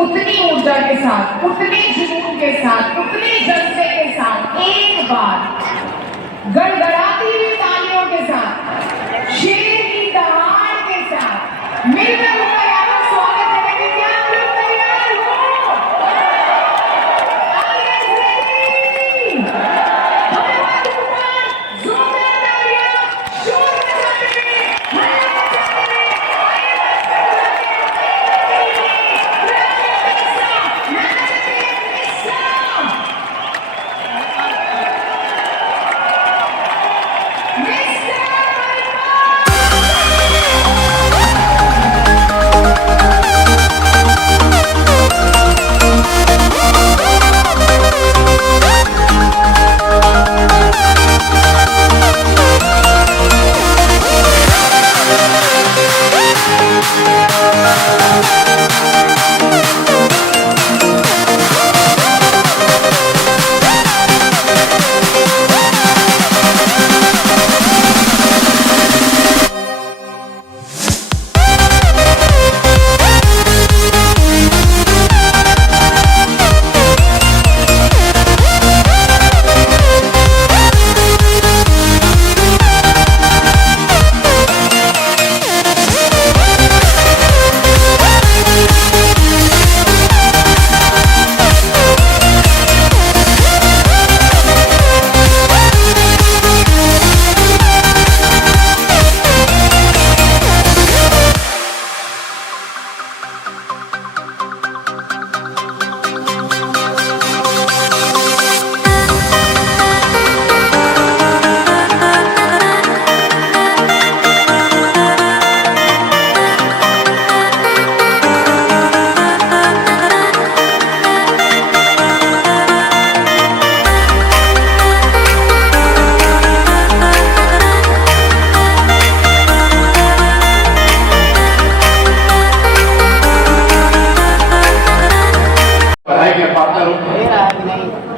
उतनी ऊर्जा के साथ, उतने जुनून के साथ, उतने जज्बे के साथ एक बार गड़गड़ाती हुई तालियों के साथ, शेर की दहाड़ के साथ मिलकर उनका यहाँ पर स्वागत करेंगे। क्या आप लोग तैयार हो? Are you ready? हमारे दुकान जोरदार तालियां, शोर मचाइए,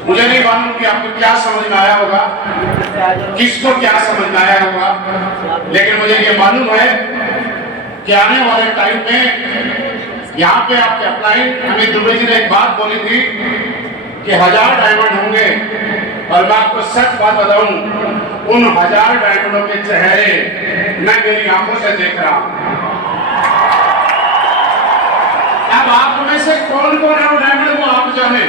मुझे नहीं मालूम कि आपको क्या समझ में आया होगा, किसको क्या समझ में आया होगा, लेकिन मुझे ये मालूम है कि आने वाले टाइम में यहाँ पे आपके अपलाइन अमित दुबे जी ने एक बात बोली थी कि 1000 डायमंड होंगे, और मैं आपको सच बात बताऊं, उन 1000 डायमंडों के चेहरे मैं मेरी आंखों से देख रहा हूं। अब आप में से कौन कौन है वो डायमंड, वो आप जाने।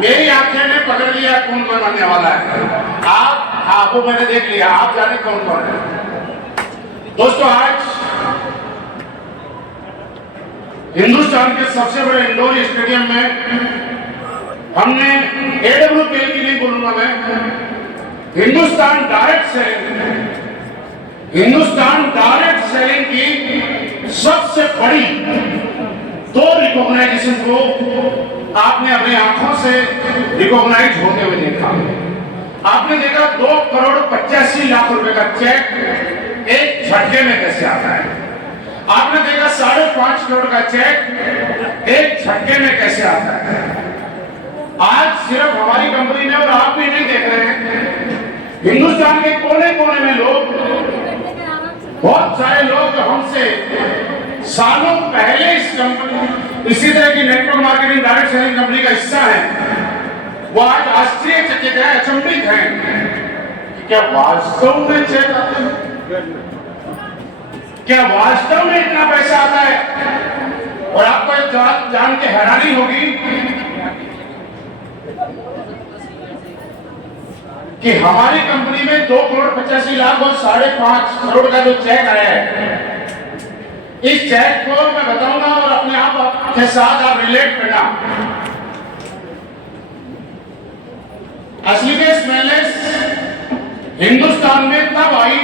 मेरी आंखें ने पकड़ लिया कौन कौन बनने वाला है। आप वो मैंने देख लिया, आप जाने कौन कौन है। दोस्तों, आज हिंदुस्तान के सबसे बड़े इंडोर स्टेडियम में हमने AWPL की नहीं बोलूंगा मैं, हिंदुस्तान डायरेक्ट सेलिंग की सबसे बड़ी 2 रिकॉग्नाइजेशन को आपने अपनी आंखों से रिकॉग्नाइज होते हुए देखा। आपने देखा 2,85,00,000 रुपए का चेक एक झटके में कैसे आता है। आपने देखा 5.5 करोड़ का चेक एक झटके में कैसे आता है। आज सिर्फ हमारी कंपनी में, और आप भी नहीं देख रहे हैं, हिंदुस्तान के कोने कोने में लोग, बहुत सारे लोग जो हमसे सालों पहले इस कंपनी, इसी तरह की network marketing direct selling company का हिस्सा है, वो आज आश्चर्यचकित है, अचंभित है कि क्या वास्तव में चेक आते हैं, क्या वास्तव में इतना पैसा आता है। और आपको जान के हैरानी होगी कि हमारी कंपनी में 2,85,00,000 और 5.5 करोड़ का जो चेक आया है, इस चेक को मैं बताऊंगा और अपने आप के साथ आप रिलेट करना। असली में स्मेलेस हिंदुस्तान में तब आई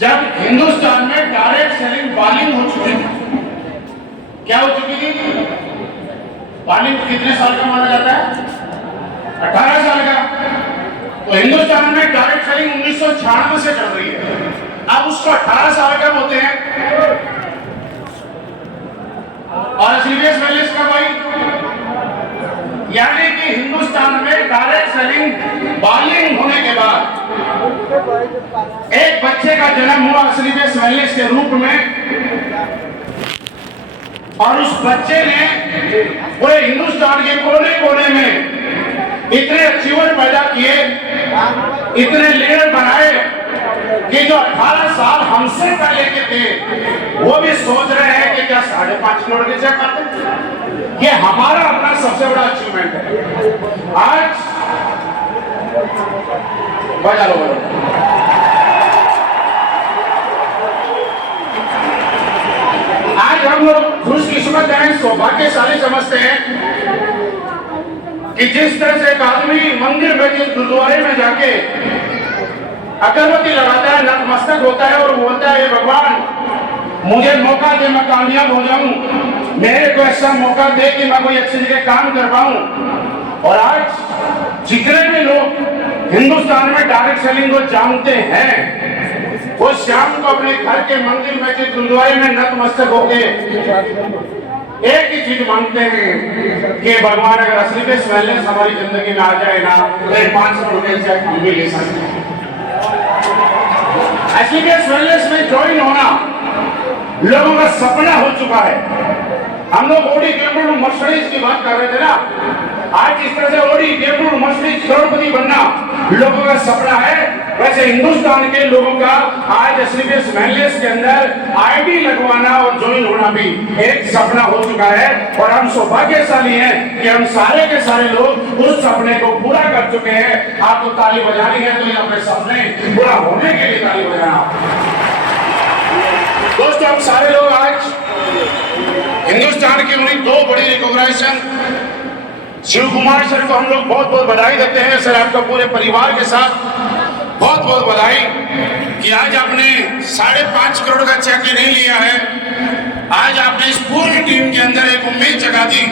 जब हिंदुस्तान में डायरेक्ट सेलिंग बालिंग हो चुकी थी। क्या हो चुकी थी? बालिंग कितने साल का माना जाता है? 18 साल का। तो हिंदुस्तान में डायरेक्ट सेलिंग 1996 से चल रही है। अब उसको 18 साल कब होते हैं और सीरियस वैल्यूज कब आई? यानी कि हिंदुस्तान में डायरेक्ट सेलिंग बालिंग होने के बाद एक बच्चे का जन्म हुआ सीरियस वैल्यूज के रूप में। और उस बच्चे ने पूरे हिंदुस्तान के कोने कोने में इतने अचीवर पैदा किए, इतने लीडर बनाए कि जो 18 साल हमसे पहले के थे वो भी सोच रहे हैं कि क्या 5.5 करोड़ के चेक करते। ये हमारा अपना सबसे बड़ा अचीवमेंट है। आज बजा लो आज हम लोग खुशकिस्मत हैं, सौभाग्यशाली समझते हैं कि जिस तरह से एक आदमी मंदिर में, जिस गुरुद्वारे में जाके अगरबत्ती लगाता है, नतमस्तक होता है और बोलता है भगवान मुझे मौका दे, मैं कामयाब हो जाऊं, मेरे को ऐसा मौका दे कि मैं कोई अच्छी जगह काम कर पाऊं। और आज जितने भी लोग हिंदुस्तान में डायरेक्ट सेलिंग को जानते हैं वो शाम को अपने घर के मंदिर में, जिस गुरुद्वारे में नतमस्तक होके एक ही चीज मांगते हैं कि भगवान अगर असली में वेलनेस हमारी जिंदगी में आ जाए ना तो 500 रुपए से हम भी ले सकते हैं। असली में वेलनेस में ज्वाइन होना लोगों का सपना हो चुका है। हम लोग ओडी केबल मर्सिडीज की बात कर रहे थे ना, आज इस तरह से ओडी केबल मर्सिडीज करोड़पति बनना लोगों का सपना है, वैसे हिंदुस्तान के लोगों का आज एसलीपीएस वेलनेस के अंदर आईडी लगवाना और ज्वाइन होना भी एक सपना हो चुका है। और हम सौभाग्यशाली हैं कि हम सारे के सारे लोग उस सपने को पूरा कर चुके हैं। आपको ताली बजानी है तो ये अपने सपने पूरा होने के लिए ताली बजाना। दोस्तों हम सारे लोग आज हिंदुस्तान की उन्हीं दो बड़ी रिकॉग्नाइजेशन, शिव कुमार सर को हम लोग बहुत बहुत बधाई देते हैं। सर आपका पूरे परिवार के साथ बहुत बहुत बधाई कि आज आपने 5.5 करोड़ का चेक नहीं लिया है। आज आपने इस पूरी टीम के अंदर एक उम्मीद जगा दी,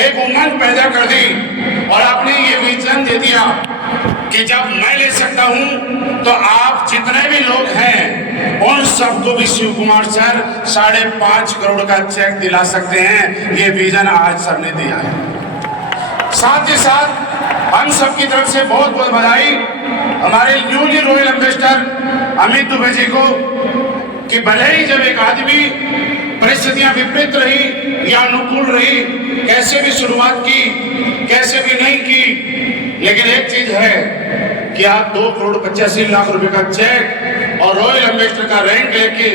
एक उमंग पैदा कर दी और आपने ये विजन दे दिया कि जब मैं ले सकता हूं तो आप जितने भी लोग हैं उन सबको भी शिव कुमार सर 5.5 करोड़ का चेक दिला सकते हैं। ये विजन आज सर ने दिया है। साथ ही साथ हम सबकी तरफ से बहुत बहुत बधाई हमारे newly royal ambassador Amit Dubey ji को कि भले ही जब एक आदमी परिस्थितियां विपरीत रही या अनुकूल रही, कैसे भी शुरुआत की, कैसे भी नहीं की, लेकिन एक चीज है कि आप 2 करोड़ 85 लाख रुपए का चेक और रॉयल एम्बेसडर का रैंक लेके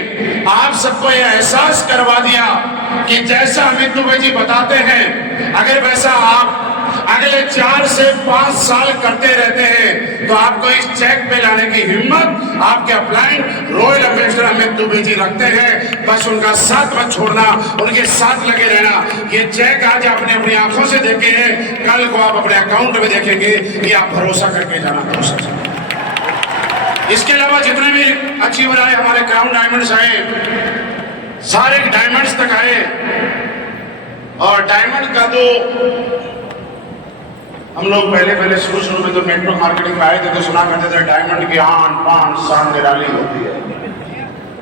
आप सबको यह एहसास करवा दिया कि जैसा अमित दुबे जी बताते हैं अगर वैसा आप अगले 4 से 5 साल करते रहते हैं तो आपको इस चेक पे लाने की हिम्मत आपके upline royal ambassador Amit Dubey ji रखते हैं। बस उनका साथ मत छोड़ना, उनके साथ लगे रहना। ये चेक आज आपने अपनी आंखों से देखे हैं, कल को आप अपने अकाउंट में देखेंगे, ये आप भरोसा करके जाना। भरोसा। इसके अलावा जितने भी अचीवर आए, हमारे क्राउन डायमंड्स आए, सारे डायमंड्स तक आए और डायमंड का तो हम लोग पहले शुरू में तो नेटवर्क मार्केटिंग में आए थे तो सुना करते थे डायमंड की आन पान शान निराली होती है,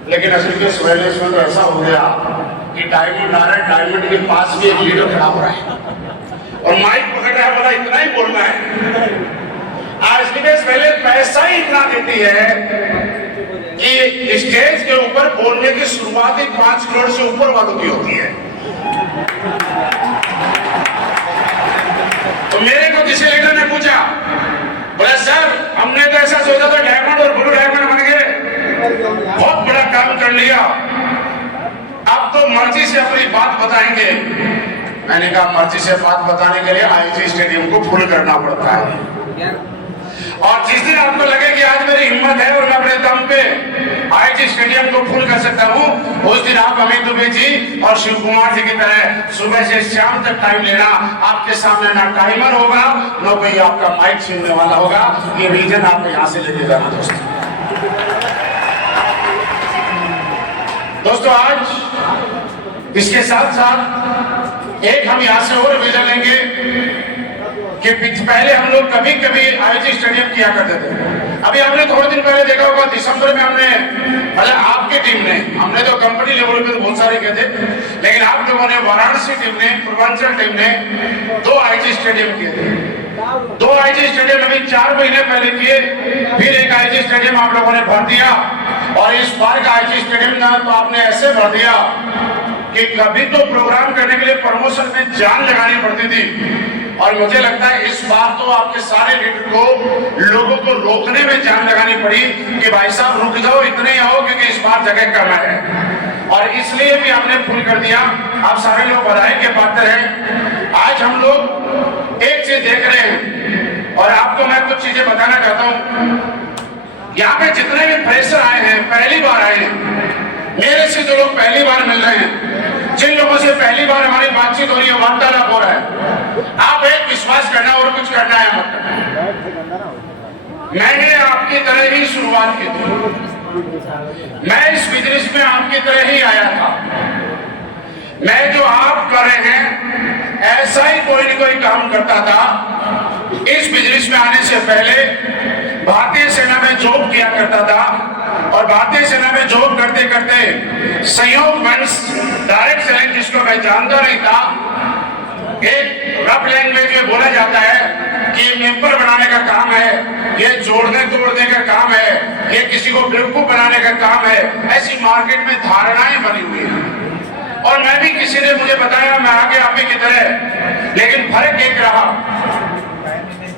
लेकिन असल के वेलनेस में तो ऐसा हो गया कि डायमंड आ रहा है, डायमंड के पास भी एक लीडर खड़ा हो रहा है और माइक पकड़ रहा है, बोला इतना ही बोलना है। आज की वेलनेस पैसा ही इतना देती है कि स्टेज के ऊपर बोलने की शुरुआत ही 5 करोड़ से ऊपर वालों की होती है। तो मेरे को किसी लीडर ने पूछा, बोला सर हमने तो ऐसा सोचा था डायमंड और ब्लू डायमंड बन गए, बहुत बड़ा काम कर लिया, अब तो मर्जी से अपनी बात बताएंगे। मैंने कहा मर्जी से बात बताने के लिए आईजी स्टेडियम को फुल करना पड़ता है और जिस दिन आपको लगे कि आज मेरी हिम्मत है और मैं अपने दम पे आईजी स्टेडियम को फुल कर सकता हूं, उस दिन आप अमित दुबे जी और शिव कुमार जी की तरह सुबह से शाम तक टाइम लेना। आपके सामने ना टाइमर होगा ना कोई आपका माइक छीनने वाला होगा। ये रीजन आपको यहां से लेके जाना। दोस्तों आज इसके साथ साथ एक हम यहां से और विजन लेंगे कि पहले हम लोग कभी कभी आईजी स्टेडियम किया करते थे। अभी आपने थोड़े दिन पहले देखा होगा दिसंबर में हमने, मतलब आपकी टीम ने, हमने तो कंपनी लेवल पे तो बहुत सारे किए थे, लेकिन आप लोगों ने वाराणसी टीम ने, पूर्वांचल टीम ने 2 आईजी स्टेडियम किए थे। 2 आईजी स्टेडियम अभी 4 महीने पहले किए, फिर एक आईजी स्टेडियम आप लोगों ने भर दिया और इस बार का आईजी स्टेडियम ना तो आपने ऐसे भर दिया कि कभी तो प्रोग्राम करने के लिए प्रमोशन में जान लगानी पड़ती थी, और मुझे लगता है इस बार तो आपके सारे लीडर को लोगों को रोकने में जान लगानी पड़ी कि भाई साहब रुक जाओ, इतने ही आओ, क्योंकि इस बार जगह कम है। और इसलिए भी हमने फुल कर दिया। आप सारे लोग बधाई के पात्र हैं। आज हम लोग एक चीज देख रहे हैं, और आपको मैं कुछ चीजें बताना चाहता हूं। यहाँ पे जितने भी फ्रेशर आए हैं, पहली बार आए हैं, मेरे से जो लोग पहली बार मिल रहे हैं, जिन लोगों से पहली बार हमारी बातचीत हो रही है, वार्तालाप हो रहा है, आप एक विश्वास करना और कुछ करना है मत। मैंने आपकी तरह ही शुरुआत की थी, मैं इस बिजनेस में आपकी तरह ही आया था। मैं जो आप कर रहे हैं ऐसा ही कोई न कोई काम करता था। इस बिजनेस में आने से पहले भारतीय सेना में जॉब किया करता था, और भारतीय सेना में जॉब करते करते संयोगवश डायरेक्ट सेलिंग, जिसको मैं जानता नहीं था, एक रफ लैंग्वेज में बोला जाता है कि ये मेंबर बनाने का काम है, ये जोड़ने तोड़ने का काम है, ये किसी को बेवकूफ बनाने का काम है, ऐसी मार्केट में धारणाएं बनी हुई है। और मैं भी, किसी ने मुझे बताया, मैं आगे आप ही की तरह, लेकिन फर्क एक रहा,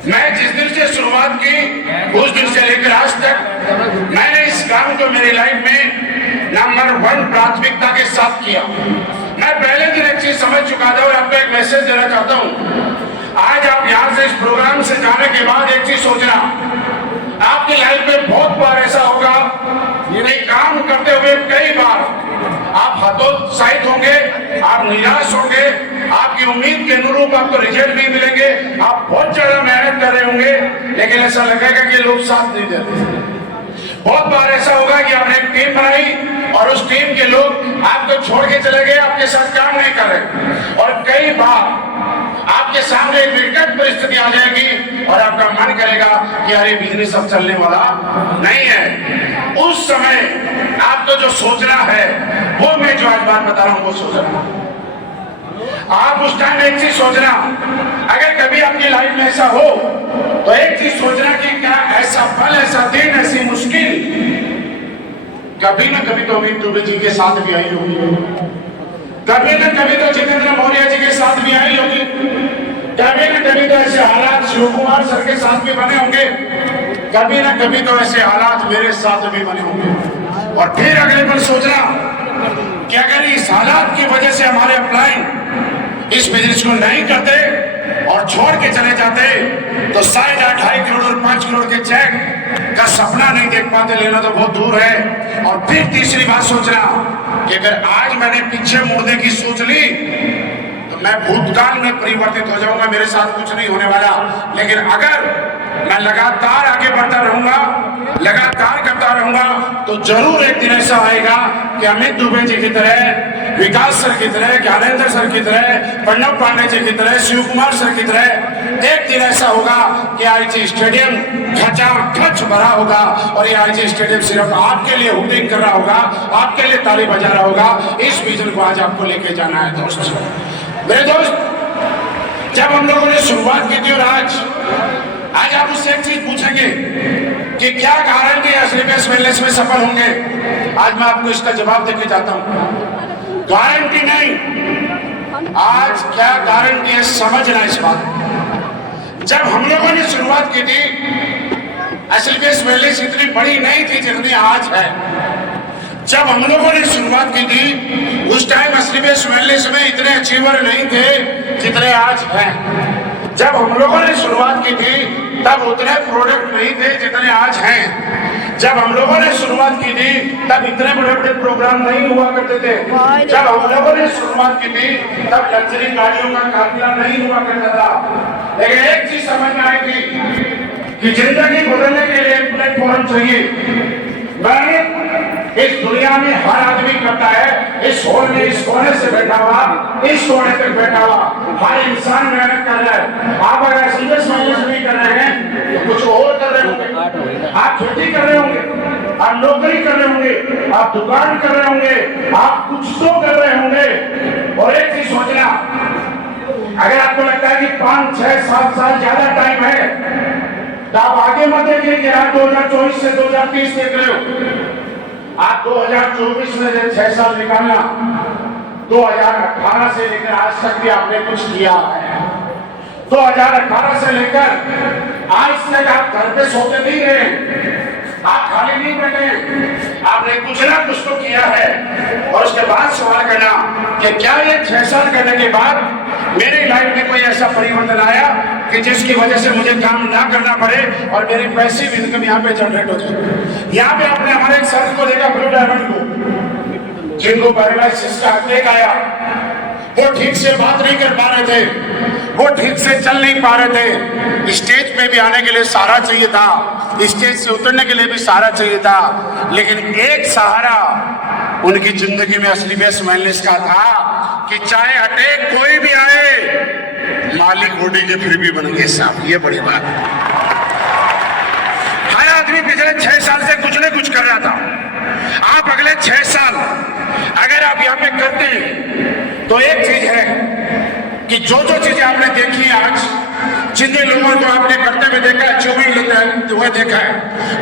मैं जिस दिन से शुरुआत की उस दिन से लेकर आज तक मैंने इस काम को मेरी लाइफ में नंबर 1 प्राथमिकता के साथ किया। मैं पहले दिन एक चीज समझ चुका था, और आपको एक मैसेज देना चाहता हूं। आज आप यहां से इस प्रोग्राम से जाने के बाद एक चीज सोचना, आपकी लाइफ में बहुत बार ऐसा होगा कि काम करते हुए कई बार आप हतोत्साहित होंगे, आप निराश होंगे, आपकी उम्मीद के अनुरूप आपको रिजल्ट नहीं मिलेंगे, आप बहुत ज्यादा मेहनत कर रहे होंगे, लेकिन ऐसा लगेगा कि लोग साथ नहीं देते। बहुत बार ऐसा होगा कि आपने एक टीम बनाई और उस टीम के लोग आपको छोड़ के चले गए, आपके साथ काम नहीं कर रहे, और कई बार आपके सामने एक विकट परिस्थिति आ जाएगी और आपका मन करेगा कि यार ये बिजनेस अब चलने वाला नहीं है। उस समय आपको जो सोचना है, वो मैं जो आज बात बता रहा हूं वो सोचना। आप उस टाइम एक चीज सोचना, अगर कभी आपकी लाइफ में ऐसा हो तो एक चीज सोचना कि क्या ऐसा पल, ऐसा दिन, ऐसी मुश्किल कभी ना कभी तो अमित दुबे जी के साथ भी आई होगी, कभी न कभी तो जितेंद्र मौर्य जी के साथ भी आई होगी, कभी न कभी तो ऐसे हालात शिव कुमार सर के साथ भी बने होंगे, कभी न कभी तो ऐसे हालात मेरे साथ भी बने होंगे। और फिर अगले पल सोचना कि अगर इस हालात की वजह से हमारे अपलाइन इस बिजनेस को नहीं करते और छोड़ के चले जाते तो शायद 2.5 करोड़ और 5 करोड़ के चेक का सपना नहीं देख पाते, लेना तो बहुत दूर है। और फिर तीसरी बात सोचना कि अगर आज मैंने पीछे मुड़ने की सोच ली तो मैं भूतकाल में परिवर्तित हो जाऊंगा, मेरे साथ कुछ नहीं होने वाला। लेकिन अगर मैं लगातार आगे बढ़ता रहूंगा, लगातार करता रहूंगा, तो जरूर एक दिन ऐसा आएगा कि अमित दुबे जी की तरह, विकास सर की तरह, ज्ञानेंद्र सर की तरह, प्रणव पांडे जी की तरह, शिव कुमार सर की तरह एक दिन ऐसा होगा कि आईजी स्टेडियम खचाखच भरा होगा, और ये आईजी स्टेडियम सिर्फ आपके लिए हुटिंग कर रहा होगा, आपके लिए ताली बजा रहा होगा। इस विजन को आज आपको लेके जाना है दोस्त। मेरे दोस्त, जब हम लोगों ने शुरुआत की थी और आज आप उससे एक चीज पूछेंगे कि क्या गारंटी एसलीपीएस वेलनेस में सफल होंगे, आज मैं आपको इसका जवाब देके जाता हूं। गारंटी नहीं, आज क्या गारंटी है समझना इस बात। जब हम लोगों ने शुरुआत की थी, एसलीपीएस वेलनेस इतनी बड़ी नहीं थी जितनी आज है। जब हम लोगों ने शुरुआत की थी उस टाइम एसलीपीएस वेलनेस में इतने अचीवर नहीं थे जितने आज हैं। जब हम लोगों ने शुरुआत की थी तब उतने प्रोडक्ट नहीं थे जितने आज हैं। जब हम लोगों ने शुरुआत की थी तब इतने बड़े-बड़े प्रोग्राम नहीं हुआ करते थे। जब हम लोगों ने शुरुआत की थी तब लग्जरी गाड़ियों का काफिला नहीं हुआ करता था। लेकिन एक चीज समझ में आई थी कि जिंदगी बदलने के लिए एक प्लेटफॉर्म चाहिए। मैं इस दुनिया में हर आदमी करता है, इस हॉल में इस कोने से बैठा हुआ, इस कोने तक बैठा हुआ, हर इंसान मेहनत कर रहा है। आप अगर सीरियस मेहनत नहीं कर रहे हैं तो कुछ और कर रहे होंगे, आप खेती कर रहे होंगे, आप नौकरी कर रहे होंगे, आप दुकान कर रहे होंगे, आप कुछ तो कर रहे होंगे। और एक चीज सोचना, अगर आपको लगता है कि 5, 6, 7 साल ज्यादा टाइम है तो आप आगे मत देखिए कि आप 2024 से 2030 देख रहे हो। आप 2024 में 6 साल निकालना, 2018 से लेकर आज तक भी आपने कुछ किया है। 2018 से लेकर आज तक आप घर पे सोते नहीं रहे, आप खाली नहीं बैठे, आपने कुछ ना कुछ तो किया है। और उसके बाद सवाल करना कि क्या ये 6 साल करने के बाद मेरी लाइफ में कोई ऐसा परिवर्तन आया कि जिसकी वजह से मुझे काम ना करना पड़े और मेरी पैसिव इनकम यहाँ पे जनरेट हो जाए। यहाँ पे आपने हमारे एक सर को देखा, ब्लू डायमंड को, जिनको पैरालाइसिस का अटैक आया, वो ठीक से बात नहीं कर पा रहे थे, वो ठीक से चल नहीं पा रहे थे, स्टेज पे भी आने के लिए सहारा चाहिए था, स्टेज से उतरने के लिए भी सहारा चाहिए था, लेकिन एक सहारा उनकी जिंदगी में असली बेस वेलनेस का था कि चाहे अटैक कोई भी आए, मालिक बॉडी के फिर भी बन गए साहब। ये बड़ी बात है। हर आदमी पिछले 6 साल से कुछ न कुछ कर रहा था। आप अगले 6 साल अगर आप यहाँ पे करते हैं तो एक चीज है कि जो जो चीजें आपने देखी है आज, जितने लोगों को आपने करते हुए देखा है, अचीवमेंट लेते हुए देखा है,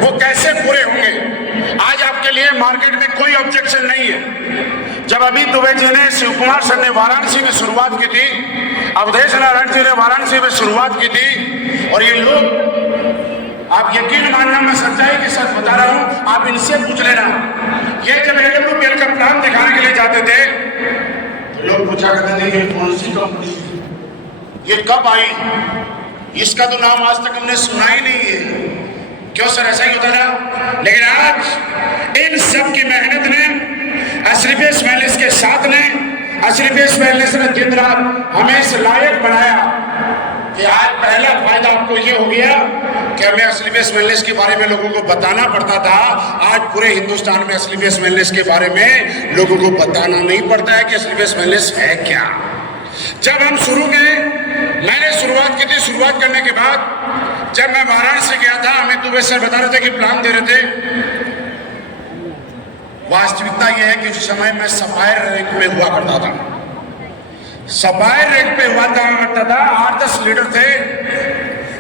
वो कैसे पूरे होंगे। आज आपके लिए मार्केट में कोई ऑब्जेक्शन नहीं है। जब अमित दुबे जी ने, शिव कुमार सर ने वाराणसी में शुरुआत की थी, अवधेश नारायण जी ने वाराणसी में शुरुआत की थी, और ये लोग, आप यकीन मानना, मैं सच्चाई के साथ बता रहा हूं, आप इनसे पूछ लेना, ये जब AWPL का प्लान दिखाने के लिए जाते थे तो लोग पूछा करते थे ये कौन सी कंपनी, ये कब आई, इसका तो नाम आज तक हमने सुना ही नहीं है। क्यों सर, ऐसा ही होता था? लेकिन आज इन सब की मेहनत ने, असली बेस वेलनेस के साथ ने, असली बेस वेलनेस ने दिन रात हमें इस लायक बनाया कि आज पहला फायदा आपको ये हो गया कि हमें असली बेस वेलनेस के बारे में लोगों को बताना पड़ता था। आज पूरे हिंदुस्तान में असली बेस वेलनेस के बारे में लोगों को बताना नहीं पड़ता है कि असली बेस वेलनेस है क्या। जब हम शुरू किए, मैंने शुरुआत की थी, शुरुआत करने के बाद जब मैं वाराणसी गया था, अमित दुबे सर बता रहे थे कि प्लान दे रहे थे, वास्तविकता यह है कि उस समय मैं सफायर रैंक पे हुआ करता था, सफायर रैंक पे हुआ करता था। 8-10 लीडर थे,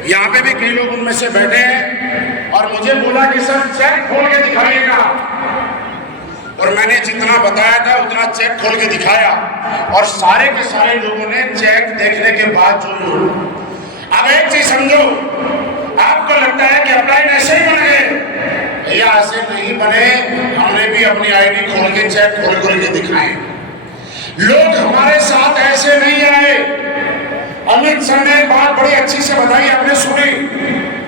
यहाँ पे भी कई लोग उनमें से बैठे हैं, और मुझे बोला कि सर चेक खोल के दिखाइएगा, और मैंने जितना बताया था उतना चेक खोल के दिखाया, और सारे के सारे लोगों ने चेक देखने के बाद जो, अब एक चीज समझो, आपको लगता है कि अपलाइन ऐसे ही बन गए, भैया ऐसे नहीं बने, हमने भी अपनी आईडी खोल के चेक खोल के दिखाए। लोग हमारे साथ ऐसे नहीं आए। अमित सर ने बात बड़ी अच्छी से बताई, आपने सुनी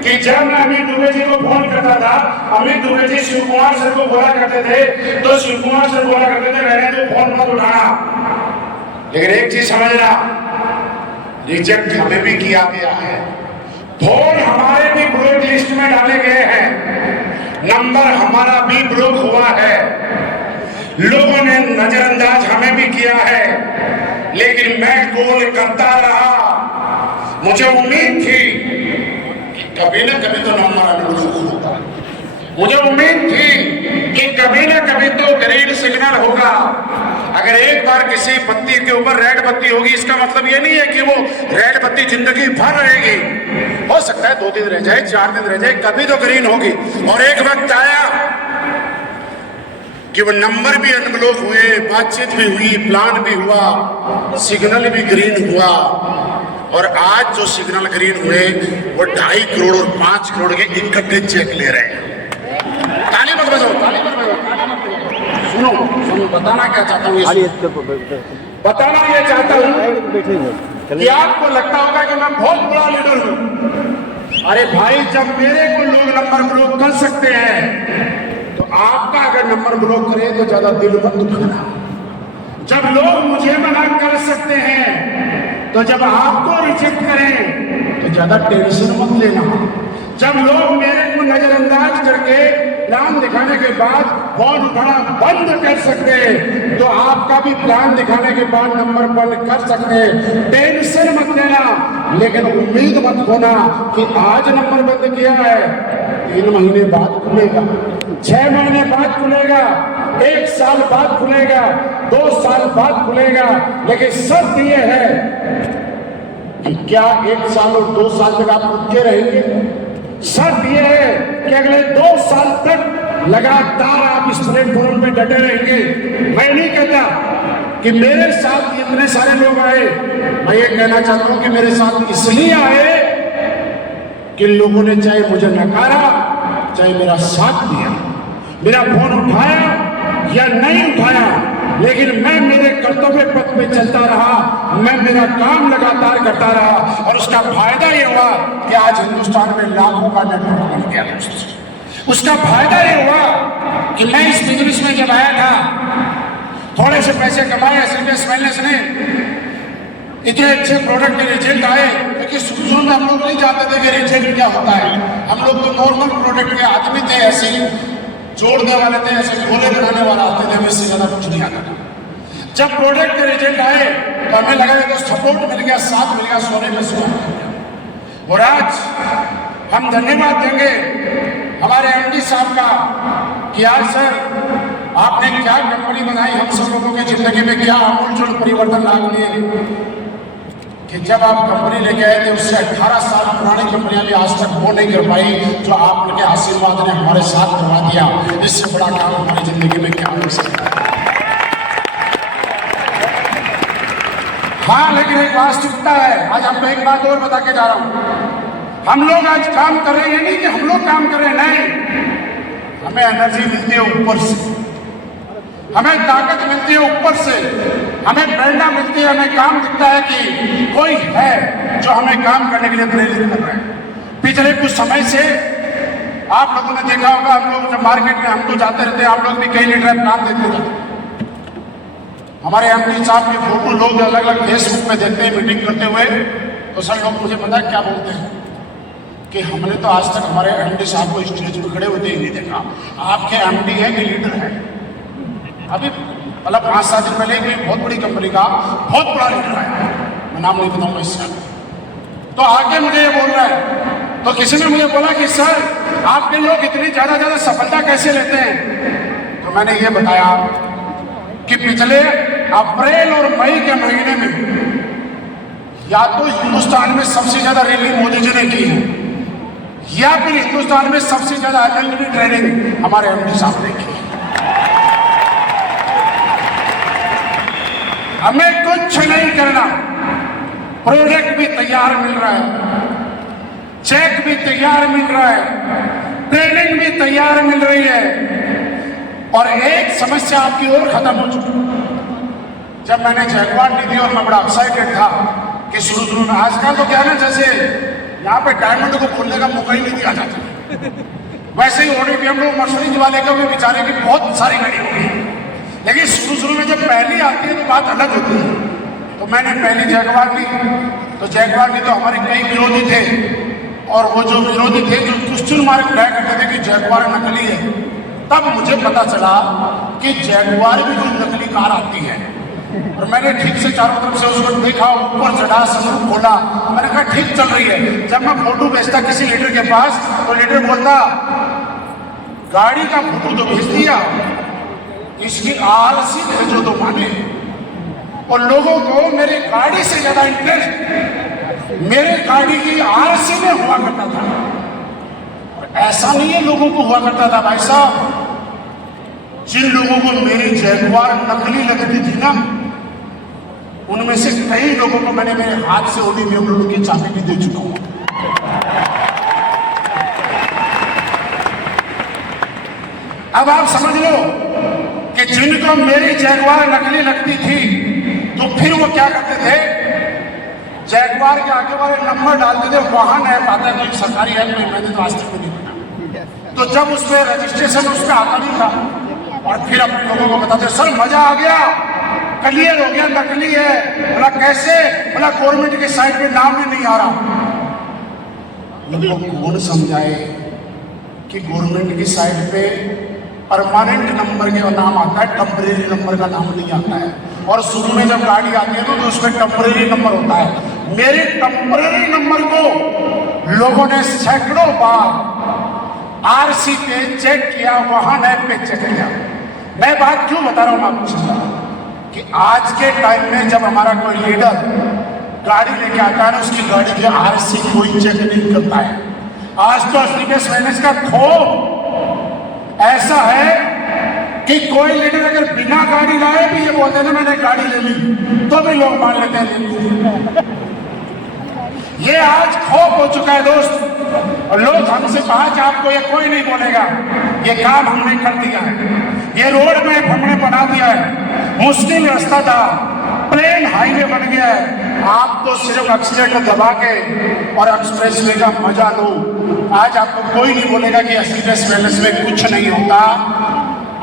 कि जब मैं अमित दुबे जी को फोन करता था, अमित दुबे जी शिव कुमार सर को बोला करते थे, तो शिव कुमार सर बोला करते थे मैंने तो फोन मत उठाना। लेकिन एक चीज समझना, रिजेक्ट हमें भी किया गया है, फोन हमारे भी ब्लॉक लिस्ट में डाले गए हैं, नंबर हमारा भी ब्लॉक हुआ है, लोगों ने नजरअंदाज हमें भी किया है, लेकिन मैं कॉल करता रहा। मुझे उम्मीद थी कि कभी ना कभी तो नंबर अनब्लॉक होगा, मुझे उम्मीद थी कि कभी ना कभी तो ग्रीन सिग्नल होगा। अगर एक बार किसी बत्ती के ऊपर रेड बत्ती होगी, इसका मतलब ये नहीं है कि वो रेड बत्ती जिंदगी भर रहेगी, हो सकता है 2 दिन रह जाए, 4 दिन रह जाए, कभी तो ग्रीन होगी। और एक वक्त आया कि वो नंबर भी अनब्लॉक हुए, बातचीत भी हुई, प्लान भी हुआ, सिग्नल भी ग्रीन हुआ, और आज जो सिग्नल ग्रीन हुए वो 2.5 करोड़ और 5 करोड़ के इकट्ठे चेक ले रहे हैं। ताली मत बजाओ, ताली मत बजाओ, सुनो सुनो, बताना क्या चाहता हूँ, बताना ये चाहता हूँ कि आपको लगता होगा कि मैं बहुत बड़ा लीडर हूँ। अरे भाई, जब मेरे को लोग नंबर ब्लॉक कर सकते हैं, तो आपका अगर नंबर ब्लॉक करे तो ज्यादा दिल मत दुखाना। जब लोग मुझे मना कर सकते हैं, तो जब आपको रिजेक्ट करें तो ज्यादा टेंशन मत लेना। जब लोग मेरे को नजरअंदाज करके प्लान दिखाने के बाद फोन उठाना बंद कर सकते हैं, तो आपका भी प्लान दिखाने के बाद नंबर बंद कर सकते हैं। टेंशन मत लेना, लेकिन उम्मीद मत होना कि आज नंबर बंद किया है, 3 महीने बाद खुलेगा, 6 महीने बाद खुलेगा, 1 साल बाद खुलेगा, 2 साल बाद खुलेगा। लेकिन शर्त यह है कि क्या 1 साल और 2 साल तक आप रुके रहेंगे? शर्त यह है कि अगले 2 साल तक लगातार आप इस प्लेटफॉर्म पे डटे रहेंगे। मैं नहीं कहता कि मेरे साथ इतने सारे लोग आए। मैं ये कहना चाहता हूं कि मेरे साथ इसलिए आए कि लोगों ने चाहे मुझे नकारा, चाहे मेरा साथ दिया, मेरा फोन उठाया या नहीं उठाया, लेकिन मैं मेरे कर्तव्य पथ पे चलता रहा, मैं मेरा काम लगातार करता रहा और उसका फायदा ये हुआ कि आज हिंदुस्तान में लाखों का नेटवर्क बन गया दोस्तों। उसका फायदा ये हुआ कि मैं इस बिजनेस में जब आया था, थोड़े से पैसे कमाए, सर्विस वेलनेस ने इतने अच्छे प्रोडक्ट के रिजल्ट आए, क्योंकि शुरू में हम लोग नहीं जानते थे कि रिजल्ट क्या होता है। हम लोग तो नॉर्मल प्रोडक्ट के आदमी थे, ऐसे ही जोड़ने वाले थे, ऐसे झोले बनाने वाला आते थे, हमें इससे ज्यादा कुछ नहीं आता था। जब प्रोडक्ट के रिजल्ट आए तो हमें लगा कि सपोर्ट मिल गया, साथ मिल गया, सोने में सुहा। और आज हम धन्यवाद देंगे हमारे एमडी साहब का कि आज सर आपने क्या कंपनी बनाई, हम सब लोगों की जिंदगी में क्या आमूलचूल परिवर्तन ला दिए कि जब आप कंपनी लेके आए थे उससे 18 साल पुरानी कंपनियां भी आज तक वो नहीं कर पाई जो आपके आशीर्वाद ने हमारे साथ करवा दिया। इससे बड़ा काम हमारी जिंदगी में क्या हो सकता है। हाँ, लेकिन एक वास्तविकता है, आज आपको एक बात और बता के जा रहा हूं। हम लोग आज काम कर रहे हैं, नहीं कि हम लोग काम कर रहे हैं, नहीं, हमें एनर्जी मिलती है ऊपर से, हमें ताकत मिलती है ऊपर से, हमें प्रेरणा मिलती है, हमें काम दिखता है कि कोई है जो हमें काम करने के लिए प्रेरित कर रहा है। पिछले कुछ समय से आप लोगों ने देखा होगा, हम लोग जब मार्केट में हम तो जाते रहते हैं, आप लोग भी कई लीडर काम देखते जाते। हमारे एमडी साहब की फोटो लोग अलग अलग फेसबुक पे देखते हैं मीटिंग करते हुए, तो सर लोग मुझे पता है क्या बोलते हैं कि हमने तो आज तक हमारे एमडी साहब को स्टेज पर खड़े होते ही नहीं देखा। आपके एमडी है कि लीडर है? अभी मतलब 5-7 दिन पहले भी बहुत बड़ी कंपनी का बहुत बड़ा लीडर आया, मैं नाम नहीं बताऊंगा इससे, तो आके मुझे ये बोल रहा है, तो किसी ने मुझे बोला कि सर आपके लोग इतनी ज्यादा सफलता कैसे लेते हैं? तो मैंने ये बताया कि पिछले अप्रैल और मई के महीने में या तो हिंदुस्तान में सबसे ज्यादा रैली मोदी जी ने की है, या फिर हिंदुस्तान में सबसे ज्यादा एलएलबी ट्रेनिंग हमारे एमडी साहब ने की है। हमें कुछ नहीं करना, प्रोडक्ट भी तैयार मिल रहा है, चेक भी तैयार मिल रहा है, ट्रेनिंग भी तैयार मिल रही है, और एक समस्या आपकी और खत्म हो चुकी। जब मैंने जैगवार ली थी और मैं बड़ा एक्साइटेड था कि शुरू में, आजकल तो क्या ना, जैसे यहाँ पे डायमंड को खोलने का मौका ही नहीं दिया जाता, वैसे ही ऑडिटोरियम लोग मर्सिडीज वाले का भी बेचारे की बहुत सारी गाड़ी हो गई, लेकिन शुरू में जब पहली आती है तो बात अलग होती है। तो मैंने पहली जैगवार ली, तो जैगवार की तो हमारे कई विरोधी थे, और वो जो विरोधी थे जो क्वेश्चन मार्क उठाया करते थे कि जैगवार नकली है, तब मुझे पता चला कि जैगवार भी कोई नकली कार आती है। और मैंने ठीक से चारों तरफ से उसको देखा, ऊपर चढ़ा, सनरूफ खोला, मैंने कहा ठीक चल रही है। जब मैं फोटो भेजता किसी लीडर के पास तो लीडर बोलता गाड़ी का फोटो तो भेज दिया, इसकी आलसी भेजो तो माने। और लोगों को मेरी गाड़ी से ज्यादा इंटरेस्ट मेरे गाड़ी की आलसी में हुआ करता था। और ऐसा नहीं है लोगों को हुआ करता था भाई साहब, जिन लोगों को मेरी जैगवार नकली लगती थी ना, उनमें से कई लोगों को मैंने मेरे हाथ से ऑडिटोरियम की चाबी भी दे चुका हूं। अब आप समझ लो कि जिनको मेरी जैगवार नकली लगती थी, तो फिर वो क्या करते थे, जैगवार के आगे वाले नंबर डालते थे, वाहन ऐप आता है, कोई सरकारी ऐप में, मैंने तो आज तक नहीं पता। तो जब उस पर रजिस्ट्रेशन उस पर आता नहीं था, और फिर अपने लोगों को बताते सर मजा आ गया, क्लियर हो गया, नकली है। बोला कैसे? बोला गवर्नमेंट की साइट पे नाम ही नहीं आ रहा। लोगों को कौन समझाए कि गवर्नमेंट की साइट पे परमानेंट नंबर के नाम आता है, टेम्परेरी नंबर का नाम नहीं आता है। और शुरू में जब गाड़ी आती है तो उसमें टेम्परेरी नंबर होता है। मेरे टेम्परेरी नंबर को लोगों ने सैकड़ों बार आरसी पे चेक किया, वाहन ऐप पे चेक किया। मैं बात क्यों बता रहा हूं आपको कि आज के टाइम में जब हमारा कोई लीडर गाड़ी लेके आता है, उसकी गाड़ी के आरसी कोई चेक नहीं करता है। आज तो सर्विस वेलनेस का खौफ ऐसा है कि कोई लीडर अगर बिना गाड़ी लाए भी ये बोलते ना मैंने गाड़ी ले ली तो भी लोग मान लेते हैं। ये आज खौफ हो चुका है दोस्त, और लोग हमसे आज आपको ये कोई नहीं बोलेगा, ये काम हमने कर दिया है, ये रोड मैप हमने बना दिया है, मुश्किल रास्ता था, प्लेन हाईवे बन गया है। आप तो सिर्फ एक्सीलेटर दबा के और एक्सप्रेस वे का मजा लो। आज आपको कोई नहीं बोलेगा कि असली बेस वेलनेस में कुछ नहीं होता,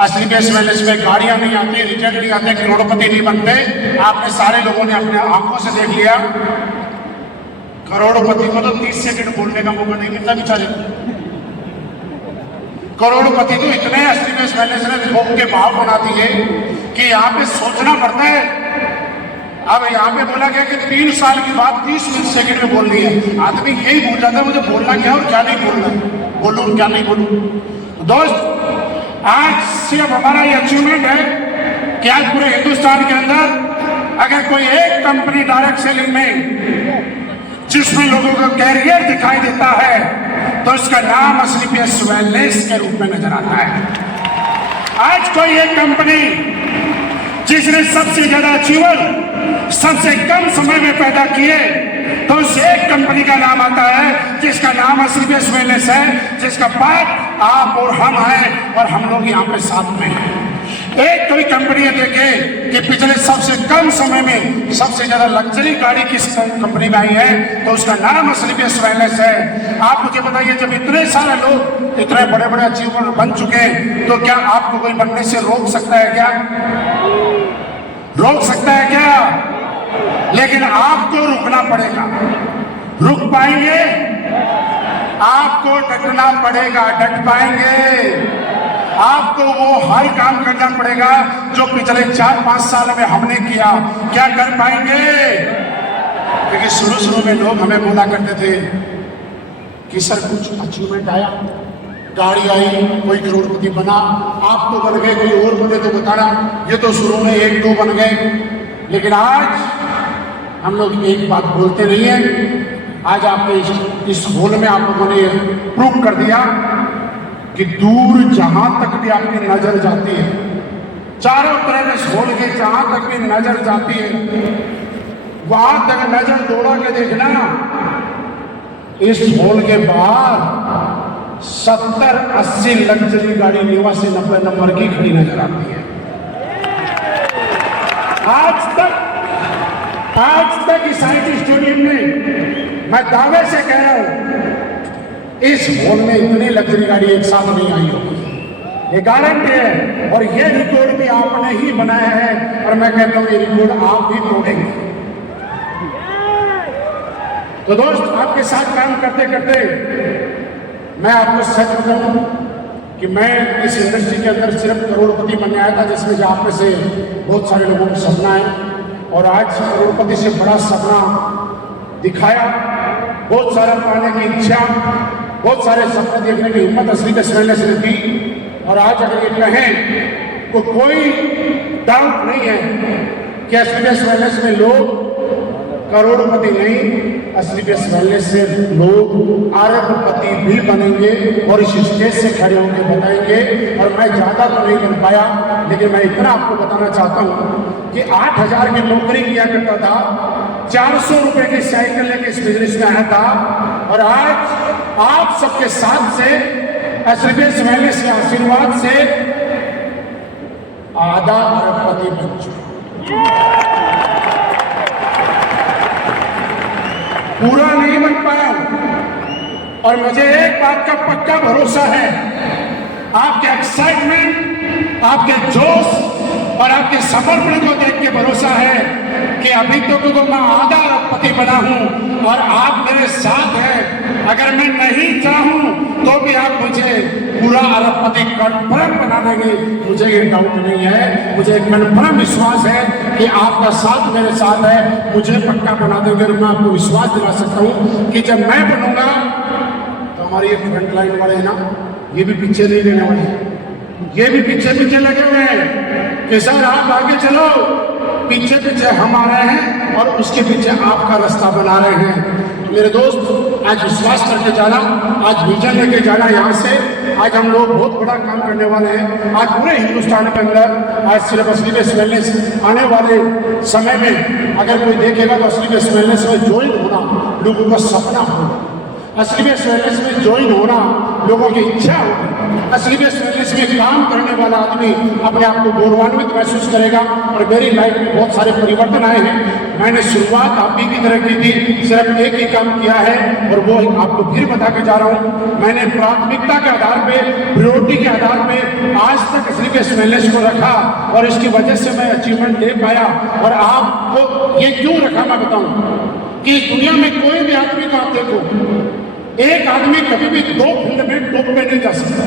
असली बेस वेलनेस में गाड़ियां नहीं आती, रिजल्ट नहीं आते, करोड़पति नहीं बनते। आपने सारे लोगों ने अपने आंखों से देख लिया, करोड़पति को तो 30 सेकंड बोलने का मौका नहीं मिलता बेचारे। करोड़पति तो इतने असली बेस वेलनेस ने थोक के भाव बना दिए कि यहाँ पे सोचना पड़ता है। अब यहाँ पे बोला गया कि 3 साल की बात 30 सेकंड में बोलनी है। आदमी यही भूल जाता है मुझे बोलना क्या और क्या नहीं बोलना, बोलूं क्या नहीं बोलूं। तो दोस्त, आज सिर्फ हमारा ये अचीवमेंट है कि आज पूरे हिंदुस्तान के अंदर अगर कोई एक कंपनी डायरेक्ट सेलिंग में जिसमें लोगों को कैरियर दिखाई देता है तो इसका नाम असली बेस वेलनेस के रूप में नजर आता है। आज कोई एक कंपनी जिसने सबसे ज्यादा अचीवर सबसे कम समय में पैदा किए तो उस एक कंपनी का नाम आता है जिसका नाम असली बेस वेलनेस है, जिसका पार्ट आप और हम हैं और हम लोग यहाँ पे साथ में हैं। एक कोई कंपनी देखे कि पिछले सबसे कम समय में सबसे ज्यादा लग्जरी गाड़ी किस कंपनी में आई है तो उसका नाम असली बेस वेलनेस है। आप मुझे बताइए, जब इतने सारे लोग इतने बड़े बड़े अचीवर बन चुके हैं तो क्या आपको कोई बनने से रोक सकता है क्या? रोक सकता है क्या? लेकिन आपको रुकना पड़ेगा। रुक पाएंगे? आपको डटना पड़ेगा। डट पाएंगे? आपको वो हर काम करना पड़ेगा जो पिछले 4-5 साल में हमने किया। क्या कर पाएंगे? क्योंकि शुरू में लोग हमें बोला करते थे कि सर कुछ अचीवमेंट आया, गाड़ी आई, कोई करोड़पति बना, आप तो बन गए, कोई और बने तो बताना। ये तो शुरू में 1-2 बन गए, लेकिन आज हम लोग एक बात बोलते नहीं है। आज आपके इस होल में आप लोगों ने प्रूव कर दिया कि दूर जहां तक भी आपकी नजर जाती है, चारों तरफ इस होल के जहां तक भी नजर जाती है, वहां तक नजर दौड़ा के देखना, इस होल के बाहर 70-80 लग्जरी गाड़ी 90 नंबर की खड़ी नजर आती है। आज तक इस आईटी स्टेडियम में मैं दावे से कह रहा हूं इस हॉल में इतनी लग्जरी गाड़ी एक साथ नहीं आई होगी, ये गारंटी है। और ये रिकॉर्ड भी आपने ही बनाया है और मैं कहता हूं ये रिकॉर्ड आप भी तोड़ेंगे। तो दोस्त, आपके साथ काम करते करते मैं आपको सच बताऊं कि मैं इस इंडस्ट्री के अंदर सिर्फ करोड़पति बनने आया था, जिसमें जो आप में से बहुत सारे लोगों को सपना है, और आज करोड़पति से बड़ा सपना दिखाया, बहुत सारा पाने की इच्छा, बहुत सारे सपने देखने की हिम्मत असली बेस वेलनेस ने दी। और आज अगर ये कहें तो कोई डाउट नहीं है कि असली बेस वेलनेस में लोग करोड़पति नहीं, असली बेस वेलनेस से लोग अरबपति भी बनेंगे और इस स्टेज से खड़े होकर बताएंगे। और मैं ज्यादा तो नहीं बन पाया, लेकिन मैं इतना आपको बताना चाहता हूं कि 8,000 की नौकरी किया करता था, 400 रुपए की साइकिल लेके इस बिजनेस में आया था, और आज आप सबके साथ से असली बेस वेलनेस के आशीर्वाद से आधा अरबपति बन चुका। पूरा नहीं बन पाया, और मुझे एक बात का पक्का भरोसा है, आपके एक्साइटमेंट, आपके जोश और आपके समर्पण को देख के भरोसा है कि अभी तो मैं आधा अरबपति बना हूं और आप मेरे साथ हैं। अगर मैं नहीं चाहूं तो भी आप मुझे पूरा अरबपति कन्फर्म बना देंगे, मुझे ये डाउट नहीं है। मुझे कन्फर्म विश्वास है कि आपका साथ मेरे साथ है, मुझे पक्का बना देंगे। और मैं आपको विश्वास दिला सकता हूं कि जब मैं बनूंगा तो हमारी ये फ्रंट लाइन वाले हैं ना, ये भी पीछे नहीं रहने वाले, ये भी पीछे पीछे लगे हुए हैं कि सर आप आगे चलो, पीछे पीछे हम आ रहे हैं और उसके पीछे आपका रास्ता बना रहे हैं। तो मेरे दोस्त, आज विश्वास करके जाना, आज विजन लेके जाना यहाँ से, आज हम लोग बहुत बड़ा काम करने वाले हैं। आज पूरे हिंदुस्तान के अंदर आज सिर्फ असलीबेस वेलनेस आने वाले समय में अगर कोई देखेगा तो असलीबेस वेलनेस में ज्वाइन होना लोगों का सपना होगा, असलीबेस वेलनेस में ज्वाइन होना लोगों की इच्छा होगी, असलीबेस वेलनेस में काम करने वाला आदमी अपने आप को गौरवान्वित महसूस करेगा। और मेरी लाइफ में बहुत सारे परिवर्तन आए हैं। मैंने शुरुआत आप ही की तरह की थी, सिर्फ एक ही काम किया है और वो आपको फिर बता के जा रहा हूँ। मैंने प्राथमिकता के आधार पे, प्रायोरिटी के आधार पे आज तक असलीबेस वेलनेस को रखा और इसकी वजह से मैं अचीवमेंट ले पाया। और आपको ये क्यों रखा मैं बताऊं कि दुनिया में कोई भी आदमी को आप देखो, एक आदमी कभी भी दो फील्ड में टॉप पे नहीं जा सकता,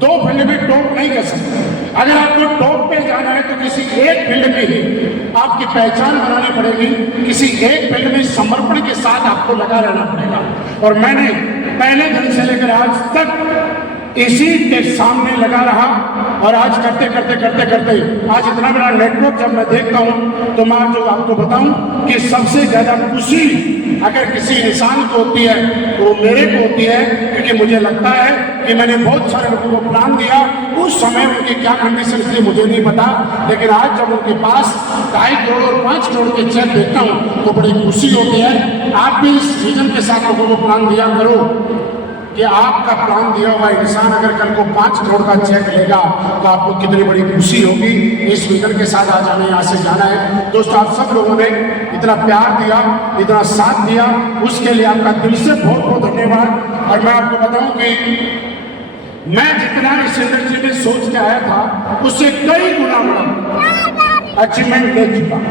दो फील्ड में टॉप नहीं कर सकता। अगर आपको टॉप पे जाना है तो किसी एक फील्ड में ही आपकी पहचान बनानी पड़ेगी, किसी एक फील्ड में समर्पण के साथ आपको लगा रहना पड़ेगा। और मैंने पहले दिन से लेकर आज तक इसी के सामने लगा रहा और आज करते करते करते करते आज इतना बड़ा नेटवर्क जब मैं देखता हूँ तो मैं जो आपको बताऊं कि सबसे ज्यादा खुशी अगर किसी इंसान को होती है वो मेरे को होती है, क्योंकि मुझे लगता है कि मैंने बहुत सारे लोगों को प्लान दिया। उस समय उनकी क्या कंडीशन थी मुझे नहीं पता, लेकिन आज जब उनके पास 2.5 करोड़ और 5 करोड़ के चेक देखता हूँ तो बड़ी खुशी होती है। आप भी इस विजन के साथ लोगों को प्लान दिया करो कि आपका प्लान दिया हुआ इंसान अगर कल को 5 करोड़ का चेक लेगा तो आपको कितनी बड़ी खुशी होगी। इस विजन के साथ आज हमें यहाँ से जाना है। दोस्तों, आप सब लोगों ने इतना प्यार दिया, इतना साथ दिया, उसके लिए आपका दिल से बहुत बहुत धन्यवाद। और मैं आपको बताऊं कि मैं जितना इस इंडस्ट्री में सोच के आया था उससे कई गुना बड़ा अचीवमेंट ले चुका।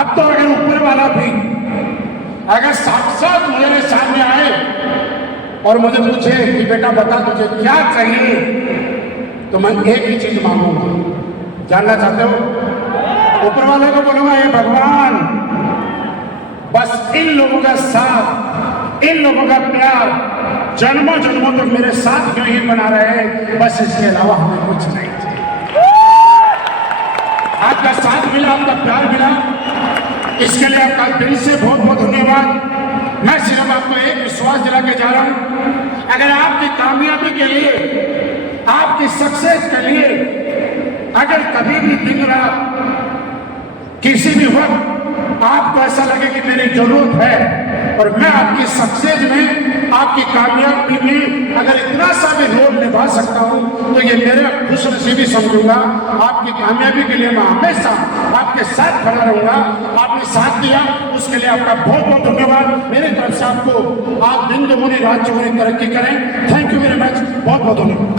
अब तो अगर ऊपर वाला भी अगर साक्षात मेरे सामने आए और मुझे पूछे कि बेटा बता तुझे क्या चाहिए, तो मैं एक ही चीज मांगूंगा। जानना चाहते हो? ऊपर वाले को बोलूंगा, ये भगवान बस इन लोगों का साथ, इन लोगों का प्यार जन्मों जन्मों तक मेरे साथ क्यों ही बना रहे, बस इसके अलावा हमें कुछ नहीं चाहिए। आपका साथ मिला, आपका प्यार मिला, इसके लिए आपका दिल से बहुत बहुत धन्यवाद। मैं सिर्फ आपको एक विश्वास दिला के जा रहा हूं, अगर आपकी कामयाबी के लिए, आपकी सक्सेस के लिए अगर कभी भी दिन रात किसी भी वक्त आपको ऐसा लगे कि मेरी जरूरत है और मैं आपकी सक्सेस में, आपकी कामयाबी में अगर इतना सा भी रोल निभा सकता हूं तो ये मेरा खुशनसीबी समझूंगा। आपकी कामयाबी के लिए मैं हमेशा आपके साथ खड़ा रहूंगा। आपने साथ दिया उसके लिए आपका बहुत बहुत धन्यवाद। मेरी तरफ से आपको आप दिन दुगुनी रात चौगुनी तरक्की करें। थैंक यू वेरी मच, बहुत बहुत धन्यवाद।